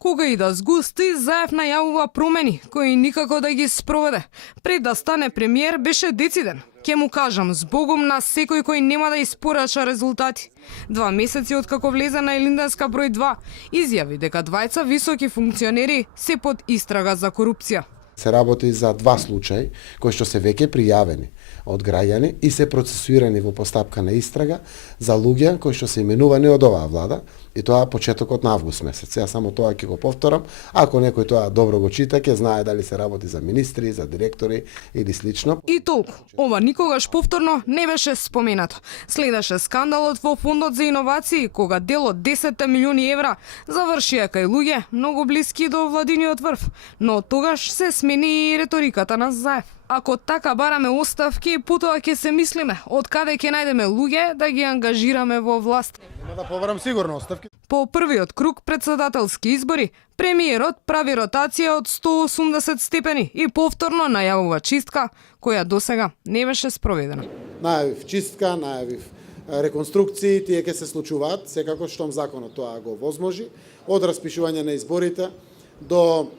Кога и да сгусти, Заев најавува промени кои никако да ги спроведе. Пред да стане премиер беше дециден. Ке му кажам, збогом на секој кој нема да испорача резултати. 2 месеци откако влезе на Илинденска број 2, изјави дека двајца високи функционери се под истрага за корупција. Се работи за 2 случаи кои што се веќе пријавени од граѓани и се процесуирани во постапка на истрага за луѓе кои што се именувани од оваа влада, и тоа почетокот на август месец. Ја само тоа ќе го повторам, ако некој тоа добро го чита, ќе знае дали се работи за министри, за директори или слично. И толку. Ова никогаш повторно не беше споменато. Следеше скандалот во Фондот за иновации, кога дел од 10 милиони евра завршија кај луѓе многу блиски до владиниот врв, но од тогаш се смени и реториката на Заев. Ако така бараме оставки, потоа ќе се мислиме од каде ќе најдеме луѓе да ги ангажираме во власт. Нема да побарам сигурно оставки. По првиот круг председателски избори, премиерот прави ротација од 180 степени и повторно најавува чистка, која досега не беше спроведена. Најавив чистка, најавив реконструкции, тие ќе се случуваат, секако штом законот тоа го возможи, од распишување на изборите до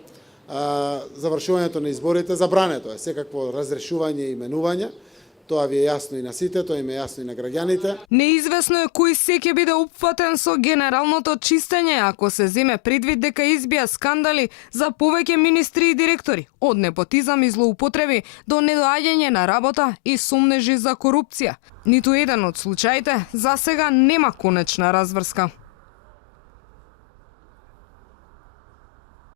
завршувањето на изборите, забрането е секакво разрешување и именување. Тоа ви е јасно и на сите, тоа им е јасно и на граѓаните. Неизвестно е кој се ќе биде опфатен со генералното чистење, ако се земе предвид дека избија скандали за повеќе министри и директори, од непотизам и злоупотреби до недоаѓање на работа и сомнежи за корупција. Ниту еден од случаите засега нема конечна разврска.